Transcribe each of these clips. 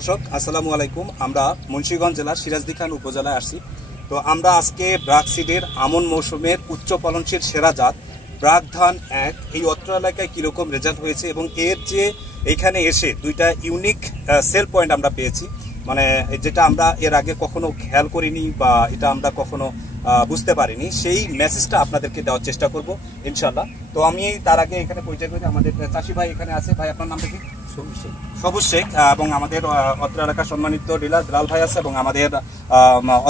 দর্শক আসসালামু আলাইকুম। আমরা মুন্সিগঞ্জ জেলার সিরাজদি খান উপজেলায় আসছি। তো আমরা আজকে ব্রাক সিডের আমন মৌসুমের উচ্চ ফলনশীল সেরা জাত ব্রাক ধান 1 এই অত্র এলাকায় কীরকম রেজাল্ট হয়েছে এবং এর যে এখানে এসে দুইটা ইউনিক সেল পয়েন্ট আমরা পেয়েছি, মানে যেটা আমরা এর আগে কখনো খেয়াল করিনি বা এটা আমরা কখনো বুঝতে পারিনি, সেই মেসেজটা আপনাদেরকে দেওয়ার চেষ্টা করব ইনশাল্লাহ। তো আমি তার আগে এখানে পরিচয় করি, আমাদের চাষি ভাই এখানে আছে। ভাই আপনার নামটা কি? সবুজ শেখ। এবং আমাদের অত্র এলাকার সম্মানিত ডিলার লাল ভাই আছে এবং আমাদের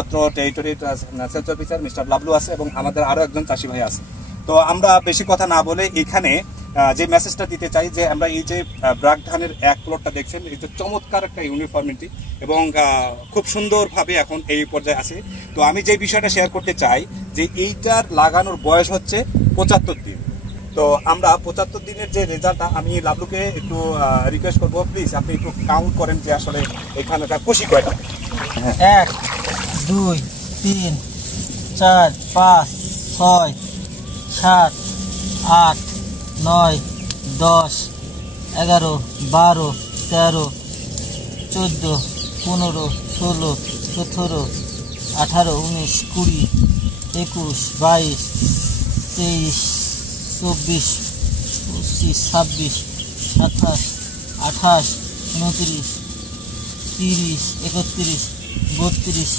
অত্র টেরিটরির সেলস অফিসার মিস্টার লাবলু আছে এবং আমাদের আরও একজন চাষি ভাই আছে। তো আমরা বেশি কথা না বলে এখানে যে মেসেজটা দিতে চাই যে আমরা এই যে ব্রাক ধানের এক প্লটটা দেখছেন, এই যে চমৎকার একটা ইউনিফর্মিটি এবং খুব সুন্দরভাবে এখন এই পর্যায়ে আছে। তো আমি যে বিষয়টা শেয়ার করতে চাই যে এইটার লাগানোর বয়স হচ্ছে 75 দিন। তো আমরা 75 দিনের যে রেজাল্টটা, আমি লাবলুকে একটু রিকোয়েস্ট করবো, প্লিজ আপনি একটু কাউন্ট করেন যে আসলে এখানটা খুশি কয়টা। 1 2 3 4 5 6 7 8 9 10 11 12 13 14 15 16 17 18 19 20 21 22 23 24 25 26 27 28 29 30 31 32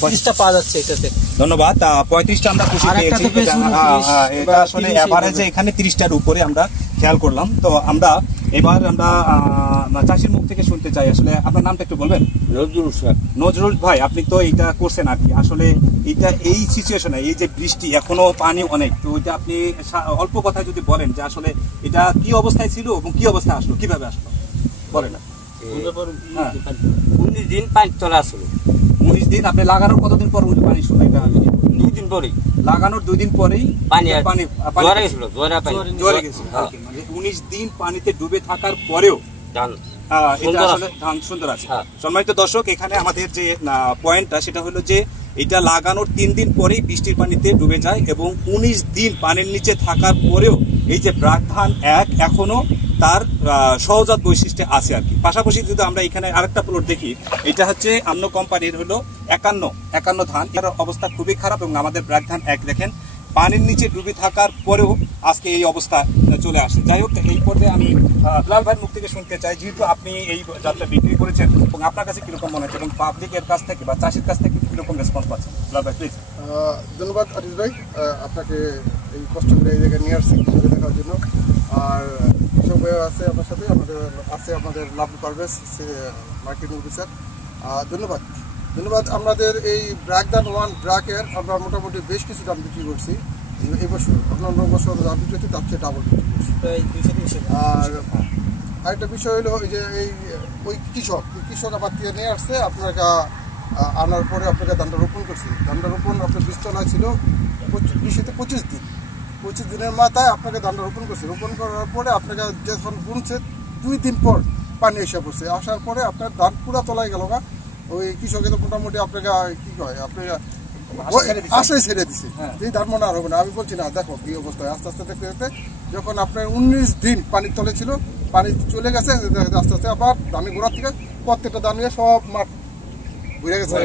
35টা পাওয়া যাচ্ছে এটাতে। ধন্যবাদ। 35টা আমরা খুশি পেয়েছি। এটা আসলে এভারেজে এখানে 30টার উপরে আমরা খেয়াল করলাম। তো আমরা এবার আমরা চাষির মুখ থেকে শুনতে চাই, আসলে আপনার নামটা একটু বলবেন? নজরুল স্যার। নজরুল ভাই, আপনি তো এইটা করছেন আর কি, আসলে এটা এই সিচুয়েশনে এই যে বৃষ্টি এখনো পানি অনেক, তো ওইটা আপনি অল্প কথায় যদি বলেন যে আসলে এটা কি অবস্থায় ছিল এবং কি অবস্থায় আসলো, কিভাবে আসলো বলেন না। 19 দিন পানি চলে আসলো। 19 দিন। আপনি লাগানোর কতদিন পর পানি শুরু? 2 দিন পরেই, লাগানোর 2 দিন পরেই পানি জোয়ারে গেছিল। 19 দিন পানিতে ডুবে থাকার পরেও ধান সুন্দর আছে। সম্মানিত দর্শক, এখানে আমাদের যে পয়েন্টটা সেটা হলো যে এটা লাগানোর 3 দিন পরেই বৃষ্টির পানিতে ডুবে যায় এবং 19 দিন পানির নিচে থাকার পরেও এই যে ব্রাক ধান 1 এখনো তার সহজাত বৈশিষ্ট্য আছে আর কি। পাশাপাশি যদি আমরা এখানে আরেকটা প্লট দেখি, এটা হচ্ছে অন্য কোম্পানির হলো 51 ধান। এর অবস্থা খুবই খারাপ এবং আমাদের ব্রাক ধান 1 দেখেন পানির নিচে ডুবে থাকার পরেও আজকে এই অবস্থা চলে আসে। যাই হোক, এই পর্যায়ে আমি লাল ভাইয়ের মুখ থেকে শুনতে চাই, যেহেতু আপনি এই জাতটা বিক্রি করেছেন এবং আপনার কাছে কিরকম মনে হচ্ছে এবং পাবলিকের কাছ থেকে বা চাষির কাছ থেকে কিরকম রেসপন্স পাচ্ছেন? লাল ভাই প্লিজ। ধন্যবাদ আরিস ভাই, আপনাকে এই কষ্ট করে এই জায়গায় নিয়ে আসছি দেখার জন্য। আর কৃষক ভাইও আছে আমার সাথে, আমাদের লাবলু পারভেজ মার্কেটিং অফিসার। ধন্যবাদ। আমাদের এই ব্রাক ধান 1 ব্রাকের আমরা মোটামুটি বেশ কিছু দাম বিক্রি করছি এই বছর। অন্যান্য বছর দাম বিক্রি করছি তার চেয়ে ডাবল বিক্রি করছি। আর আরেকটা বিষয় হলো ওই যে ওই কৃষক আমার থেকে নিয়ে আসছে, আপনাকে আনার পরে আপনাকে ধানটা রোপণ করছি। ধানটা রোপণ আপনার বীজতলায় ছিল 25 দিন। 25 দিনের মাথায় আপনাকে ধানটা রোপণ করছে। রোপণ করার পরে আপনাকে যখন বুনছে 2 দিন পর পানি এসে পড়ছে। আসার পরে আপনার ধান পুরা তলায় গেল। ওই কৃষকের তো মোটামুটি আপনাকে কি কয়, আপনাকে আশায় ছেড়ে দিচ্ছে যে ধান মনে আর হবে না। আমি বলছি না, দেখো কি অবস্থায় আস্তে আস্তে দেখতে দেখতে যখন আপনার 19 দিন পানির তলে ছিল, পানি চলে গেছে আস্তে আস্তে আবার ধানের গোড়ার থেকে প্রত্যেকটা ধান নিয়ে সব মাঠ ঘুরে গেছে।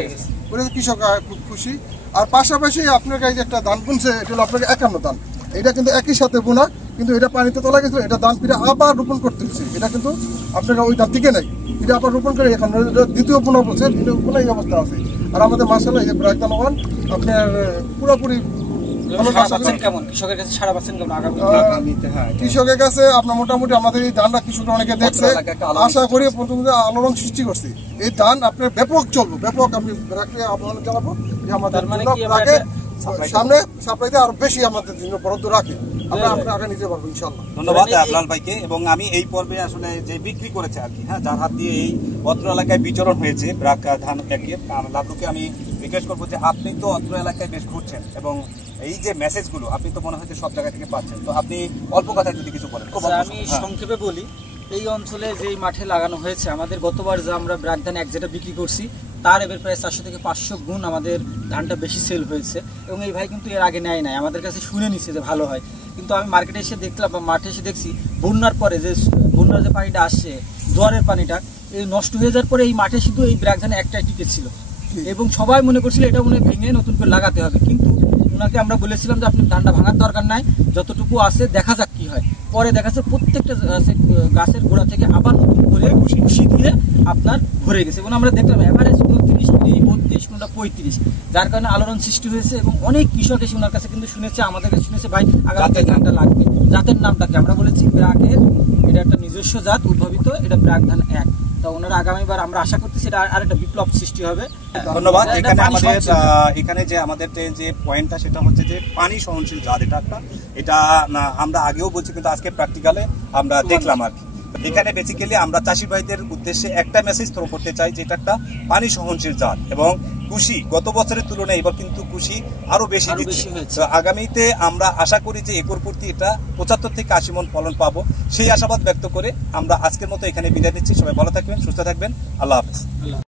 কৃষক খুব খুশি। আর পাশাপাশি আপনাকে এই যে একটা ধান বুনছে, এটা হলো আপনাকে 51 ধান। এটা কিন্তু একই সাথে বোনা, কিন্তু এটা পানিতে তোলা গেছিল, এটা ধান ফিরে আবার রোপণ করতে হচ্ছে। এটা কিন্তু আপনারা ওই ধান টিকে নেই, এটা আবার রোপণ করে এখন দ্বিতীয় বোনা বলছে, দ্বিতীয় বোনা এই অবস্থা আছে। আর আমাদের মাশাআল্লাহ এই যে ব্রাক ধান 1 আপনার পুরোপুরি কৃষকের কাছে আপনার মোটামুটি আমাদের এই ধানটা কৃষকরা অনেকে দেখছে, আশা করি আলোড়ন সৃষ্টি করছে। এই ধান আপনার ব্যাপক চলবো, ব্যাপক আমি আহ্বান জানাবো যে আমাদের সামনে সাপ্লাইতে আরো বেশি আমাদের জন্য বরাদ্দ রাখে, আমরা আগে নিতে পারবো ইনশাআল্লাহ। ধন্যবাদ লাল ভাইকে। এবং আমি এই পর্বে আসলে যে বিক্রি করেছে আর কি, যার হাত দিয়ে এই অত্র এলাকায় বিচরণ হয়েছে ব্রাক ধান 1-এর, লাবলুকে আমি রিকোয়েস্ট করবো যে আপনি তো অত্র এলাকায় বেশ ঘুরছেন এবং এই যে মেসেজগুলো আপনি তো মনে হচ্ছে সব জায়গা থেকে পাচ্ছেন, তো আপনি অল্প কথায় যদি কিছু বলেন। আমি সংক্ষেপে বলি, এই অঞ্চলে যেই মাঠে লাগানো হয়েছে, আমাদের গতবার যে আমরা ব্রাক ধান 1 যেটা বিক্রি করছি তার এবার প্রায় 400 থেকে 500 গুণ আমাদের ধানটা বেশি সেল হয়েছে। এবং এই ভাই কিন্তু এর আগে নেয় নাই, আমাদের কাছে শুনে নিচ্ছে যে ভালো হয়। কিন্তু আমি মার্কেটে এসে দেখলাম বা মাঠে এসে দেখছি বন্যার পরে যে বন্যার যে পানিটা আসছে, জোয়ারের পানিটা, এই নষ্ট হয়ে যাওয়ার পরে এই মাঠে শুধু এই ব্র্যাক ধান একটাই টিকে ছিল এবং সবাই মনে করছিল এটা মনে ভেঙে নতুন করে লাগাতে হবে, কিন্তু ওনাকে আমরা বলেছিলাম যে আপনি ধানটা ভাঙার দরকার নাই, যতটুকু আছে দেখা যাক কি হয়। পরে দেখা যাচ্ছে প্রত্যেকটা গাছের গোড়া থেকে আবার নতুন করে খুশি দিয়ে আপনার ভরে গেছে এবং আমরা দেখলাম এভারেজ 29, 32, কোনটা 35, যার কারণে আলোড়ন সৃষ্টি হয়েছে এবং অনেক কৃষক এসে ওনার কাছে কিন্তু শুনেছে, আমাদের কাছে শুনেছে ভাই আগামী ধানটা লাগবে। জাতের নামটাকে আমরা বলেছি ব্র্যাকের, এটা একটা নিজস্ব জাত উদ্ভাবিত, এটা ব্র্যাক ধান 1। তো ওনারা আগামীবার আমরা আশা করতেছি এটা আরেকটা বিপ্লব সৃষ্টি হবে। ধন্যবাদ। এখানে যে আমাদের যে পয়েন্টটা সেটা হচ্ছে যে পানি সহনশীল জাত, এটা আমরা আগেও বলছি কিন্তু আজকে প্র্যাকটিক্যালে আমরা দেখলাম আর কি। এখানে বেসিক্যালি আমরা চাষি ভাইদের উদ্দেশ্যে একটা মেসেজ থ্রো করতে চাই যে এটা একটা পানি সহনশীল জাত এবং কুশি গত বছরের তুলনায় এবার কিন্তু কুশি আরো বেশি দিচ্ছে। তো আগামীতে আমরা আশা করি যে একর প্রতি এটা 75 থেকে 80 মণ ফলন পাবো, সেই আশাবাদ ব্যক্ত করে আমরা আজকের মতো এখানে বিদায় নিচ্ছি। সবাই ভালো থাকবেন, সুস্থ থাকবেন, আল্লাহ হাফেজ।